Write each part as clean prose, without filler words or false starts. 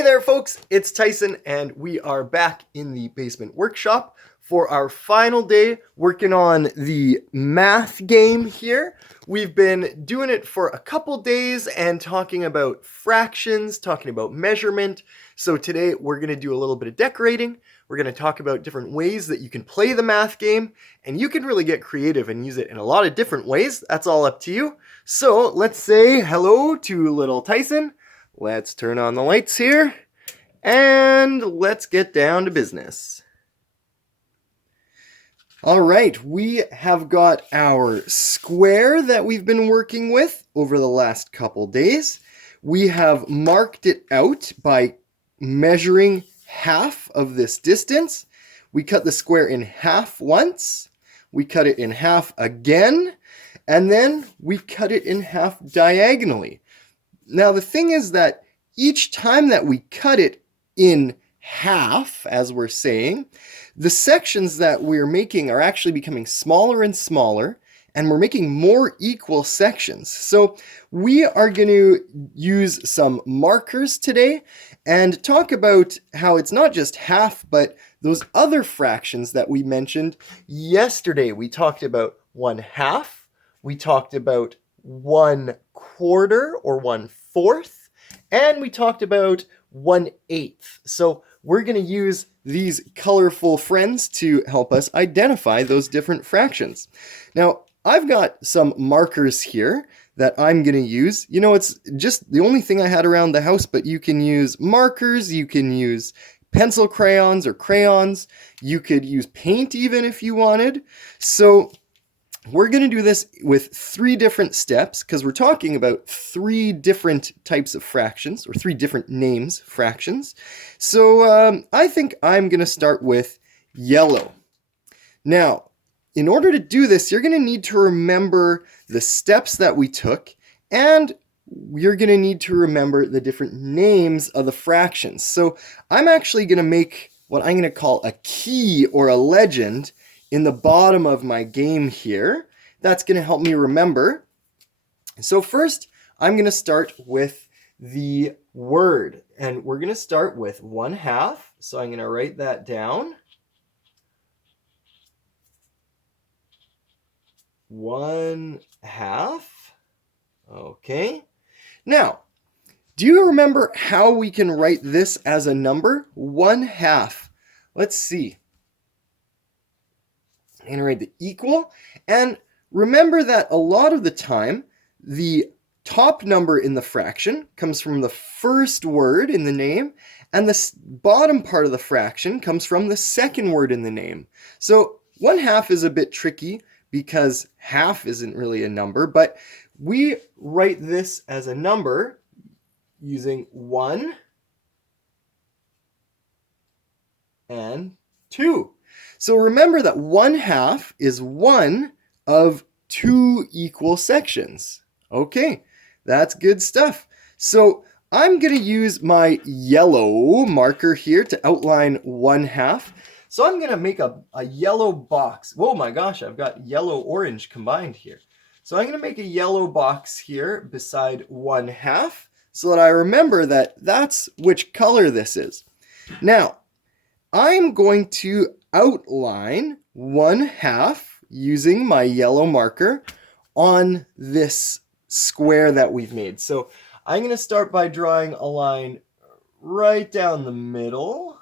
Hey there, folks, it's Tyson, and we are back in the basement workshop for our final day working on the math game here. We've been doing it for a couple days and talking about fractions, talking about measurement. So today we're going to do a little bit of decorating. We're going to talk about different ways that you can play the math game, and you can really get creative and use it in a lot of different ways. That's all up to you. So let's say hello to little Tyson. Let's turn on the lights here, and let's get down to business. All right, we have got our square that we've been working with over the last couple days. We have marked it out by measuring half of this distance. We cut the square in half once, we cut it in half again, and then we cut it in half diagonally. Now, the thing is that each time that we cut it in half, as we're saying, the sections that we're making are actually becoming smaller and smaller, and we're making more equal sections. So we are going to use some markers today and talk about how it's not just half, but those other fractions that we mentioned yesterday. We talked about 1/2, we talked about 1/4 or 1/4, and we talked about 1/8. So we're going to use these colorful friends to help us identify those different fractions. Now, I've got some markers here that I'm going to use. You know, it's just the only thing I had around the house, but you can use markers, you can use pencil crayons or crayons, you could use paint even if you wanted. So we're going to do this with 3 different steps because we're talking about 3 different types of fractions, or 3 different names fractions. So I think I'm going to start with yellow. Now, in order to do this, you're going to need to remember the steps that we took, and you're going to need to remember the different names of the fractions. So I'm actually going to make what I'm going to call a key or a legend in the bottom of my game here. That's going to help me remember. So first, I'm going to start with the word, and we're going to start with 1/2. So I'm going to write that down. 1/2. Okay. Now, do you remember how we can write this as a number? 1/2. Let's see. I'm going to write the equal, and remember that a lot of the time, the top number in the fraction comes from the first word in the name, and the bottom part of the fraction comes from the second word in the name. So 1/2 is a bit tricky because half isn't really a number, but we write this as a number using 1 and 2. So remember that 1/2 is one of 2 equal sections. Okay, that's good stuff. So I'm going to use my yellow marker here to outline 1/2. So I'm going to make a yellow box. Whoa, my gosh, I've got yellow-orange combined here. So I'm going to make a yellow box here beside 1/2 so that I remember that that's which color this is. Now, I'm going to outline 1/2 using my yellow marker on this square that we've made. So I'm going to start by drawing a line right down the middle.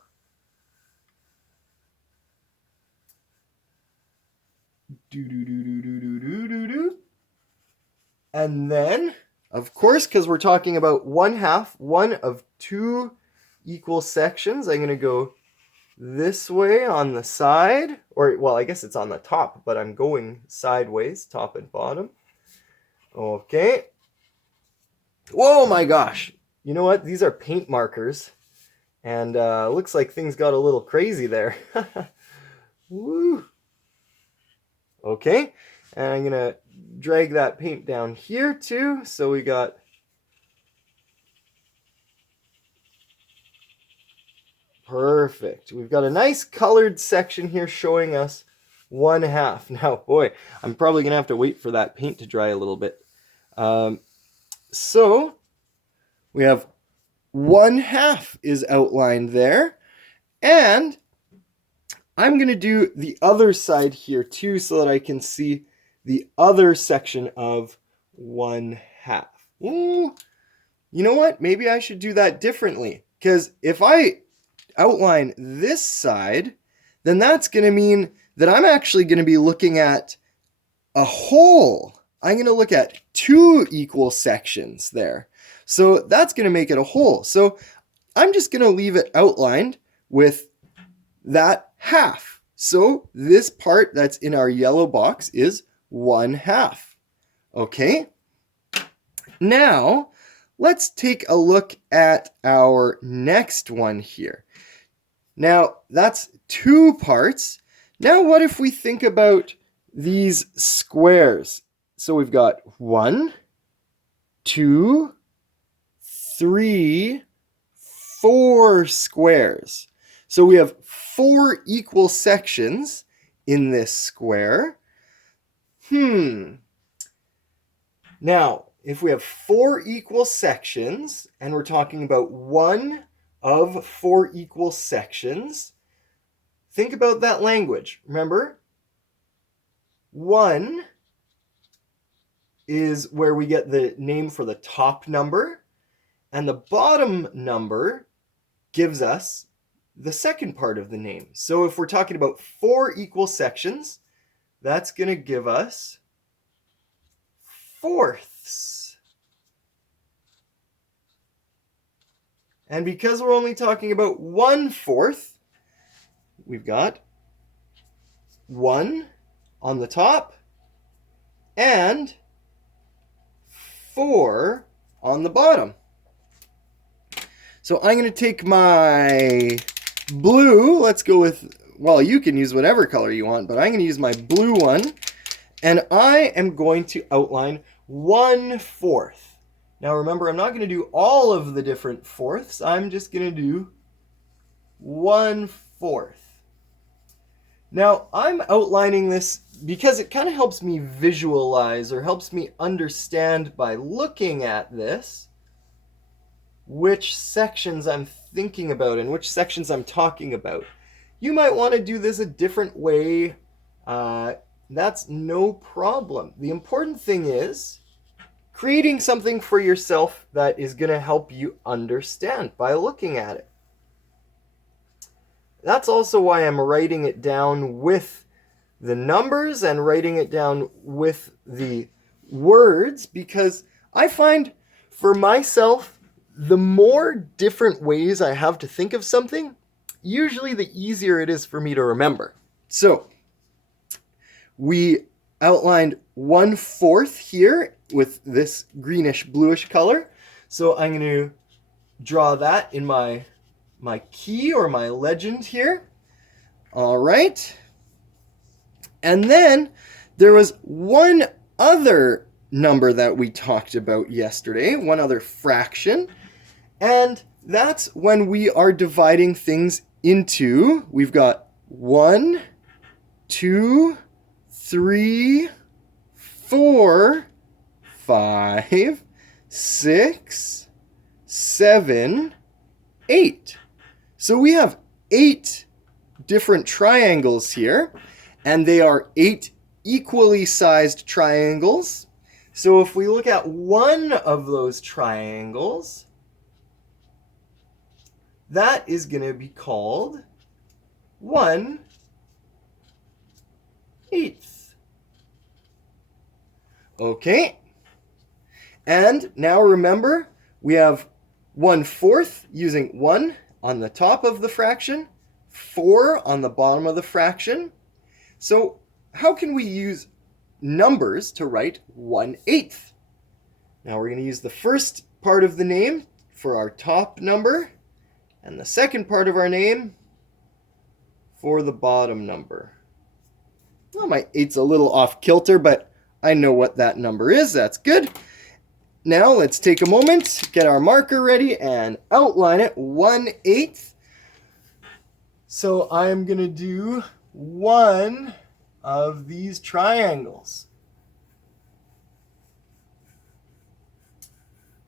And then, of course, because we're talking about 1/2, one of 2 equal sections, I'm going to go this way on the side, or, well, I guess it's on the top, but I'm going sideways, top and bottom. Okay. Whoa, my gosh. You know what? These are paint markers, and looks like things got a little crazy there. Woo. Okay, and I'm going to drag that paint down here too, so we got perfect. We've got a nice colored section here showing us 1/2. Now, boy, I'm probably going to have to wait for that paint to dry a little bit. So we have 1/2 is outlined there. And I'm going to do the other side here too so that I can see the other section of 1/2. Ooh, you know what? Maybe I should do that differently. Because if I outline this side, then that's going to mean that I'm actually going to be looking at a whole. I'm going to look at 2 equal sections there. So that's going to make it a whole. So I'm just going to leave it outlined with that half. So this part that's in our yellow box is 1/2. Okay? Now, let's take a look at our next one here. Now, that's 2 parts. Now, what if we think about these squares? So we've got 1, 2, 3, 4 squares. So we have 4 equal sections in this square. Now, if we have 4 equal sections, and we're talking about one of 4 equal sections, think about that language. Remember, 1 is where we get the name for the top number, and the bottom number gives us the second part of the name. So if we're talking about 4 equal sections, that's going to give us fourths. And because we're only talking about 1/4, we've got 1 on the top and 4 on the bottom. So I'm going to take my blue, let's go with, well, you can use whatever color you want, but I'm going to use my blue one, and I am going to outline 1/4. Now remember, I'm not going to do all of the different fourths, I'm just going to do 1/4. Now I'm outlining this because it kind of helps me visualize or helps me understand by looking at this which sections I'm thinking about and which sections I'm talking about. You might want to do this a different way. That's no problem. The important thing is creating something for yourself that is going to help you understand by looking at it. That's also why I'm writing it down with the numbers and writing it down with the words, because I find for myself, the more different ways I have to think of something, usually the easier it is for me to remember. So we outlined 1/4 here with this greenish bluish color. So I'm going to draw that in my key or my legend here. All right. And then there was one other number that we talked about yesterday, one other fraction. And that's when we are dividing things into, we've got 1, 2, 3, 4, 5, 6, 7, 8. So we have 8 different triangles here, and they are 8 equally sized triangles. So if we look at one of those triangles, that is going to be called 1/8. Okay. And now remember, we have 1/4 using 1 on the top of the fraction, 4 on the bottom of the fraction. So how can we use numbers to write 1/8? Now we're going to use the first part of the name for our top number, and the second part of our name for the bottom number. Well, my 8's a little off kilter, but I know what that number is. That's good. Now let's take a moment, get our marker ready, and outline it 1/8. So I'm going to do one of these triangles.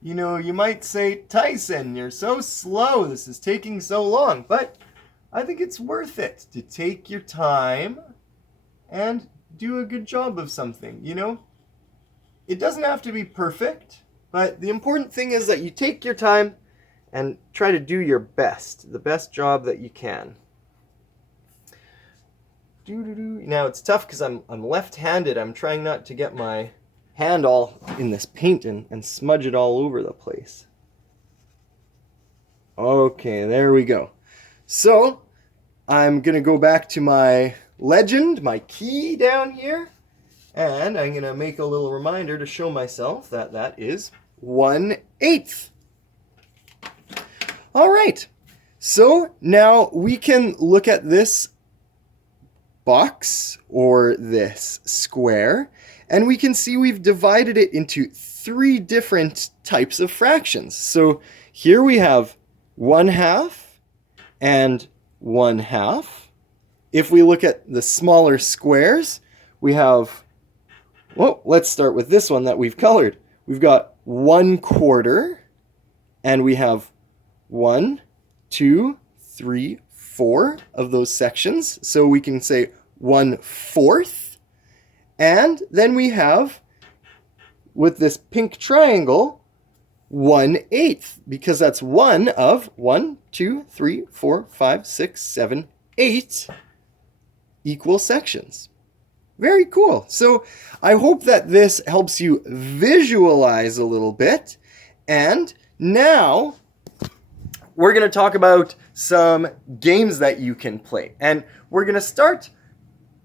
You know, you might say, Tyson, you're so slow. This is taking so long. But I think it's worth it to take your time and do a good job of something, you know? It doesn't have to be perfect, but the important thing is that you take your time and try to do your best, the best job that you can. Now it's tough because I'm left-handed. I'm trying not to get my hand all in this paint and smudge it all over the place. Okay, there we go. So I'm gonna go back to my legend, my key down here, and I'm gonna make a little reminder to show myself that that is 1/8. All right, so now we can look at this box or this square, and we can see we've divided it into 3 different types of fractions. So here we have 1/2 and 1/2. If we look at the smaller squares, we have, well, let's start with this one that we've colored. We've got 1/4, and we have 1, 2, 3, 4 of those sections. So we can say 1/4. And then we have, with this pink triangle, 1/8, because that's one of 1, 2, 3, 4, 5, 6, 7, 8 equal sections. Very cool. So I hope that this helps you visualize a little bit. And now we're going to talk about some games that you can play. And we're going to start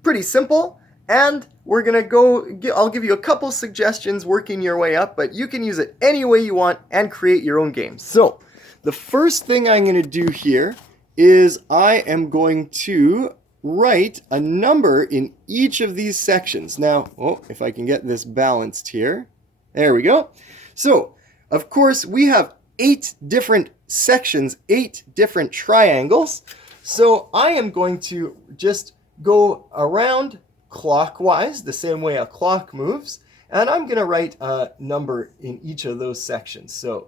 pretty simple, and we're going to I'll give you a couple suggestions working your way up, but you can use it any way you want and create your own games. So the first thing I'm going to do here is I am going to write a number in each of these sections. Now, if I can get this balanced here. There we go. So, of course, we have 8 different sections, 8 different triangles. So I am going to just go around clockwise, the same way a clock moves, and I'm going to write a number in each of those sections. So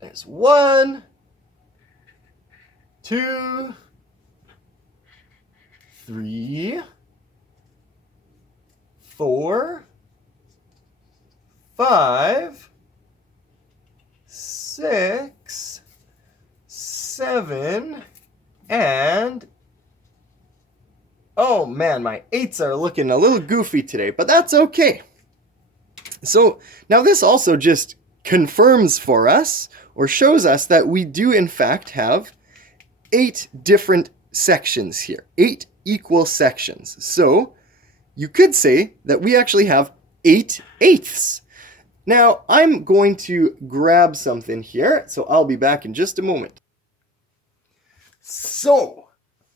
there's 1, 2, 3, 4, 5, 6, 7, and oh man, my 8s are looking a little goofy today, but that's okay. So now this also just confirms for us, or shows us, that we do in fact have 8 different sections here, 8 equal sections. So you could say that we actually have 8/8. Now I'm going to grab something here, so I'll be back in just a moment. So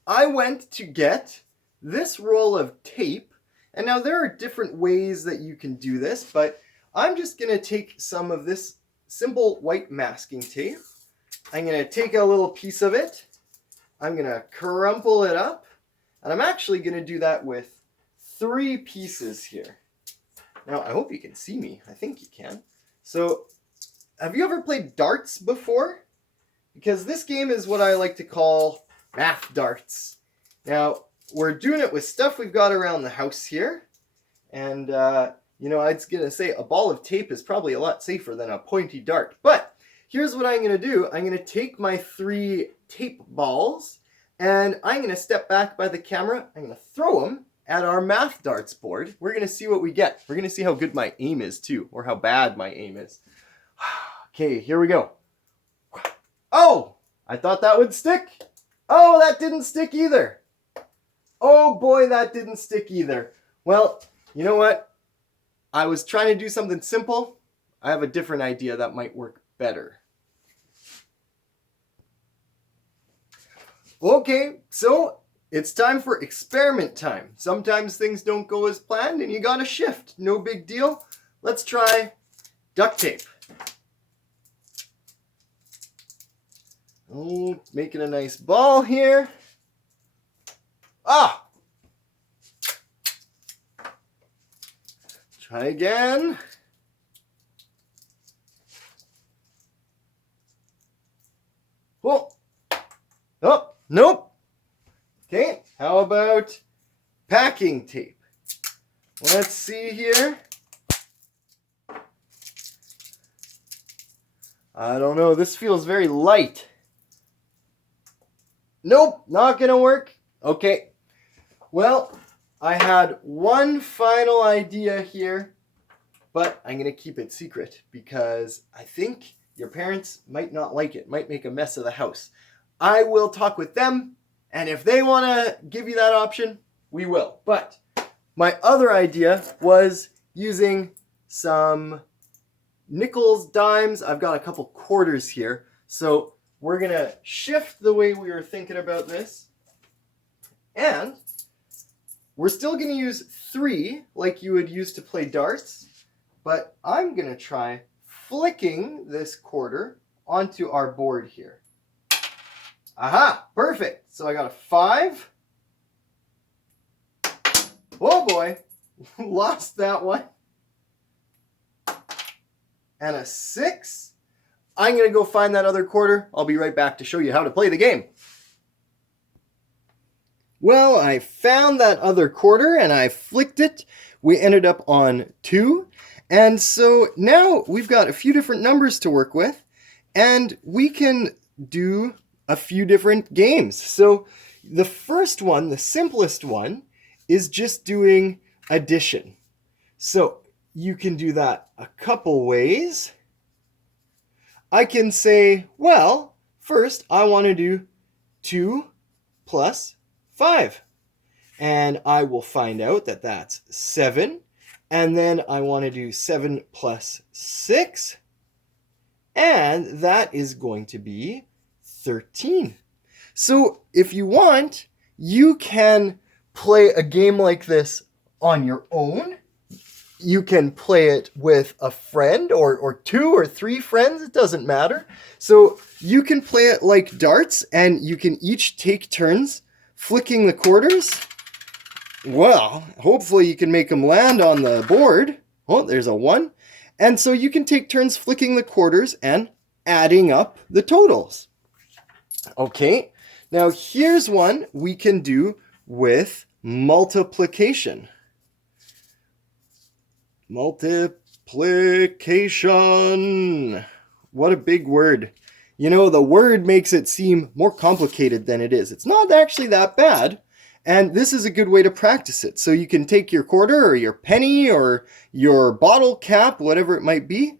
I went to get this roll of tape, and now there are different ways that you can do this, but I'm just going to take some of this simple white masking tape. I'm going to take a little piece of it, I'm going to crumple it up, and I'm actually going to do that with 3 pieces here. Now, I hope you can see me. I think you can. So, have you ever played darts before? Because this game is what I like to call math darts. Now, we're doing it with stuff we've got around the house here. And, you know, I was going to say a ball of tape is probably a lot safer than a pointy dart. But here's what I'm going to do. I'm going to take my 3 tape balls, and I'm going to step back by the camera. I'm going to throw them at our math darts board. We're going to see what we get. We're going to see how good my aim is too, or how bad my aim is. Okay, here we go. Oh, I thought that would stick. Oh, that didn't stick either. Oh boy, that didn't stick either. Well, you know what? I was trying to do something simple. I have a different idea that might work better. Okay, so it's time for experiment time. Sometimes things don't go as planned and you gotta shift. No big deal. Let's try duct tape. Oh, making a nice ball here. Ah! Try again. Oh, oh, nope. Okay, how about packing tape? Let's see here. I don't know, this feels very light. Nope, not gonna work. Okay, well, I had one final idea here, but I'm gonna keep it secret because I think your parents might not like it, might make a mess of the house. I will talk with them, and if they wanna give you that option, we will. But my other idea was using some nickels, dimes. I've got a couple quarters here. So we're going to shift the way we were thinking about this. And we're still going to use 3 like you would use to play darts. But I'm going to try flicking this quarter onto our board here. Aha! Perfect! So I got a 5. Oh boy! Lost that one. And a 6. I'm going to go find that other quarter. I'll be right back to show you how to play the game. Well, I found that other quarter and I flicked it. We ended up on 2. And so now we've got a few different numbers to work with. And we can do a few different games. So the first one, the simplest one, is just doing addition. So you can do that a couple ways. I can say, well, first I want to do 2 plus 5. And I will find out that that's 7. And then I want to do 7 plus 6. And that is going to be 13. So if you want, you can play a game like this on your own. You can play it with a friend or 2 or 3 friends. It doesn't matter. So you can play it like darts and you can each take turns flicking the quarters. Well, hopefully you can make them land on the board. Oh, there's a 1. And so you can take turns flicking the quarters and adding up the totals. Okay, now here's one we can do with multiplication. Multiplication. What a big word. You know, the word makes it seem more complicated than it is. It's not actually that bad. And this is a good way to practice it. So you can take your quarter or your penny or your bottle cap, whatever it might be.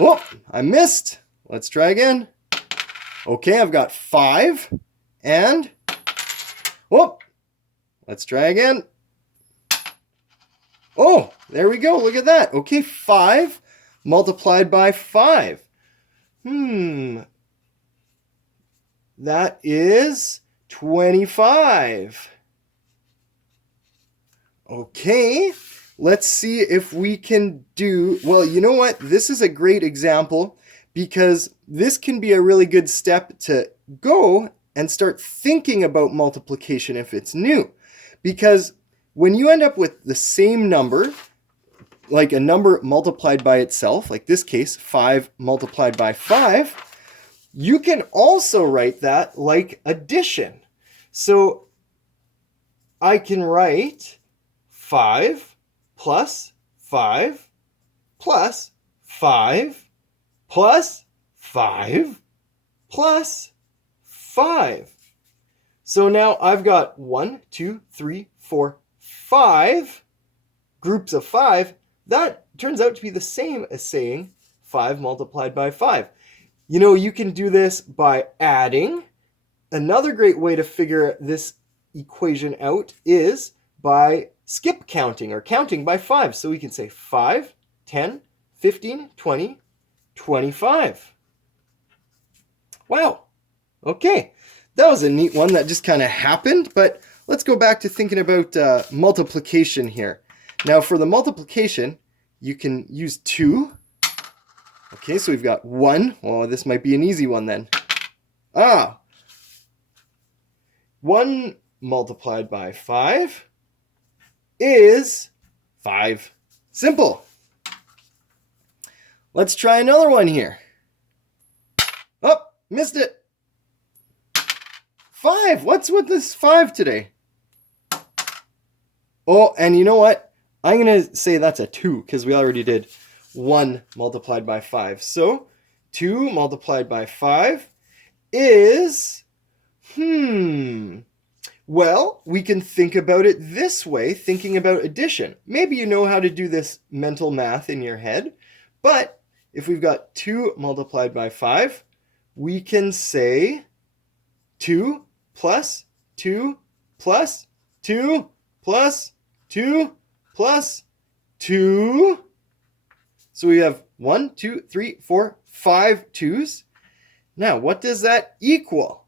Oh, I missed. Let's try again. Okay, I've got 5 and, oh, let's try again. Oh, there we go. Look at that. Okay, 5 multiplied by 5. That is 25. Okay, let's see if we can do, well, you know what? This is a great example because this can be a really good step to go and start thinking about multiplication if it's new. Because when you end up with the same number, like a number multiplied by itself, like this case, 5 multiplied by 5, you can also write that like addition. So I can write 5 plus 5 plus 5 plus 5 plus 5. So now I've got 1, 2, 3, 4, 5 groups of 5. That turns out to be the same as saying 5 multiplied by 5. You know, you can do this by adding. Another great way to figure this equation out is by skip counting or counting by 5. So we can say 5, 10, 15, 20, 25. Wow. Okay. That was a neat one that just kind of happened, but let's go back to thinking about multiplication here. Now for the multiplication, you can use 2. Okay, so we've got 1. Oh, this might be an easy one then. 1 multiplied by 5 is 5. Simple. Let's try another one here. Oh, missed it. 5. What's with this 5 today? Oh, and you know what? I'm going to say that's a 2 because we already did 1 multiplied by 5. So 2 multiplied by 5 is, well, we can think about it this way, thinking about addition. Maybe you know how to do this mental math in your head, but if we've got 2 multiplied by 5, we can say 2 plus 2 plus 2 plus 2 plus 2. So we have 1, 2, 3, 4, 5 2's. Now, what does that equal?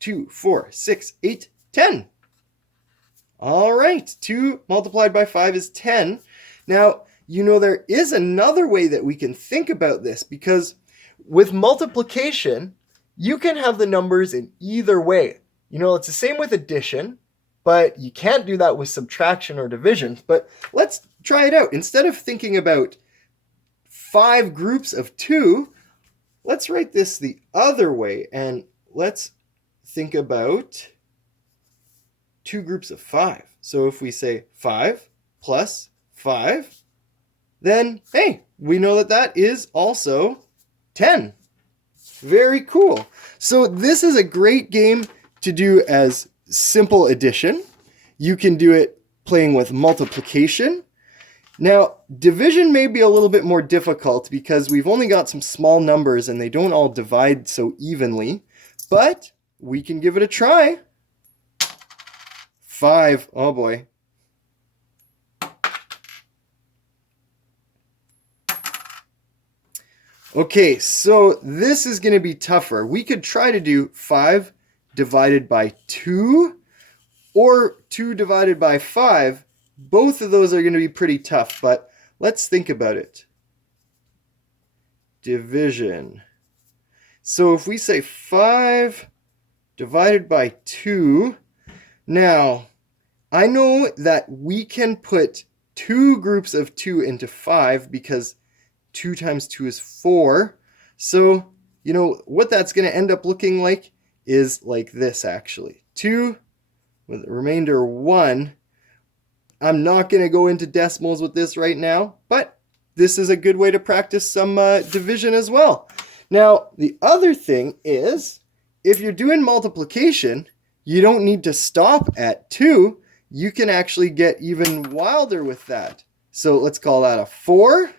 2, 4, 6, 8, 10. All right, 2 multiplied by 5 is 10. Now, you know there is another way that we can think about this, because with multiplication, you can have the numbers in either way. You know, it's the same with addition, but you can't do that with subtraction or division. But let's try it out. Instead of thinking about 5 groups of 2, let's write this the other way, and let's think about 2 groups of 5. So if we say 5 plus 5, then, hey, we know that that is also 10. Very cool. So this is a great game to do as simple addition. You can do it playing with multiplication. Now, division may be a little bit more difficult because we've only got some small numbers and they don't all divide so evenly, but we can give it a try. 5, oh boy. Okay, so this is going to be tougher. We could try to do 5 divided by 2 or 2 divided by 5. Both of those are going to be pretty tough, but let's think about it. Division. So if we say 5 divided by 2, now I know that we can put 2 groups of 2 into 5 because 2 times 2 is 4. So, you know, what that's going to end up looking like is like this, actually. 2 with the remainder 1. I'm not going to go into decimals with this right now, but this is a good way to practice some division as well. Now, the other thing is, if you're doing multiplication, you don't need to stop at 2. You can actually get even wilder with that. So let's call that a 4.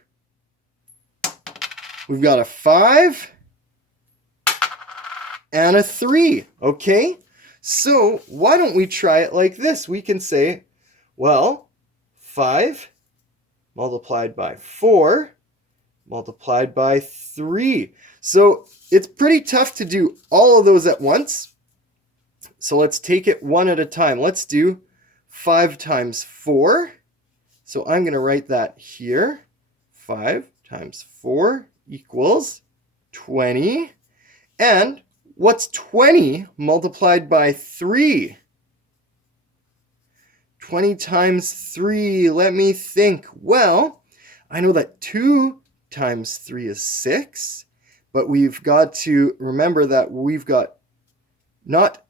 We've got a 5 and a 3, okay? So why don't we try it like this? We can say, well, 5 multiplied by 4 multiplied by 3. So it's pretty tough to do all of those at once. So let's take it one at a time. Let's do 5 times 4. So I'm going to write that here. 5 times 4 equals 20. And what's 20 multiplied by 3? 20 times 3, let me think. Well, I know that 2 times 3 is 6, but we've got to remember that we've got not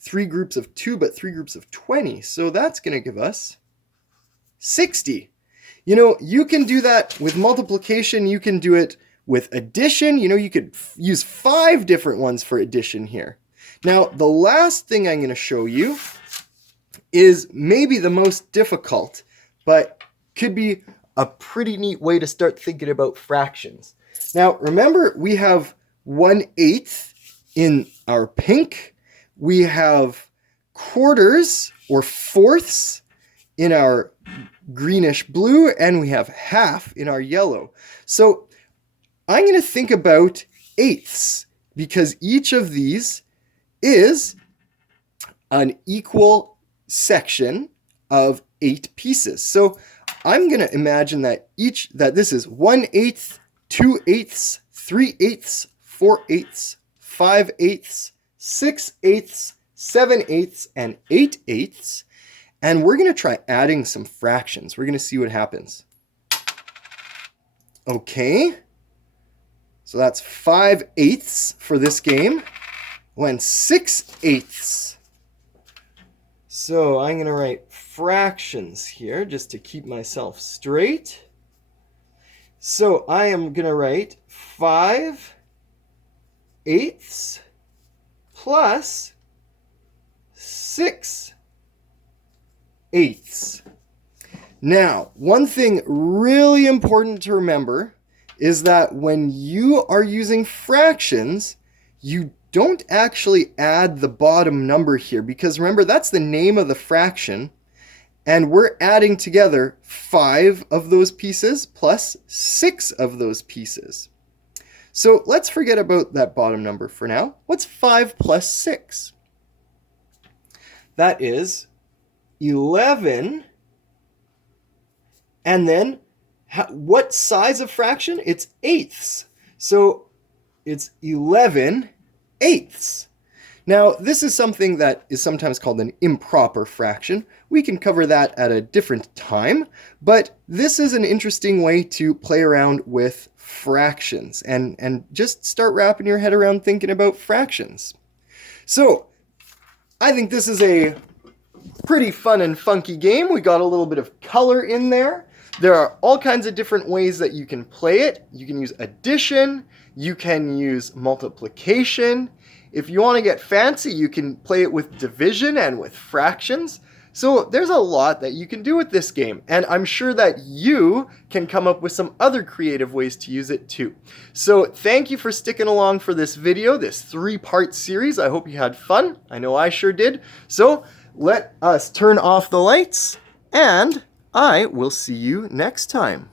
3 groups of 2, but 3 groups of 20. So that's going to give us 60. You know, you can do that with multiplication. You can do it with addition. You know, you could use 5 different ones for addition here. Now, the last thing I'm going to show you is maybe the most difficult, but could be a pretty neat way to start thinking about fractions. Now, remember, we have 1/8 in our pink. We have quarters or fourths in our greenish blue, and we have half in our yellow. So I'm going to think about eighths because each of these is an equal section of 8 pieces. So I'm going to imagine that this is 1/8, 2/8, 3/8, 4/8, 5/8, 6/8, 7/8, and 8/8. And we're going to try adding some fractions. We're going to see what happens. Okay. So that's 5/8 for this game. when 6/8. So I'm going to write fractions here just to keep myself straight. So I am going to write 5/8 plus 6/8. Now, one thing really important to remember is that when you are using fractions, you don't actually add the bottom number here, because remember, that's the name of the fraction, and we're adding together 5 of those pieces plus 6 of those pieces. So let's forget about that bottom number for now. What's 5 plus 6? That is 11. And then, what size of fraction? It's eighths. So it's 11/8. Now, this is something that is sometimes called an improper fraction. We can cover that at a different time, but this is an interesting way to play around with fractions and just start wrapping your head around thinking about fractions. So, I think this is a pretty fun and funky game. We got a little bit of color in there. There are all kinds of different ways that you can play it. You can use addition, you can use multiplication. If you want to get fancy, you can play it with division and with fractions. So there's a lot that you can do with this game, and I'm sure that you can come up with some other creative ways to use it too. So thank you for sticking along for this video, this 3-part series. I hope you had fun. I know I sure did. So let us turn off the lights, and I will see you next time.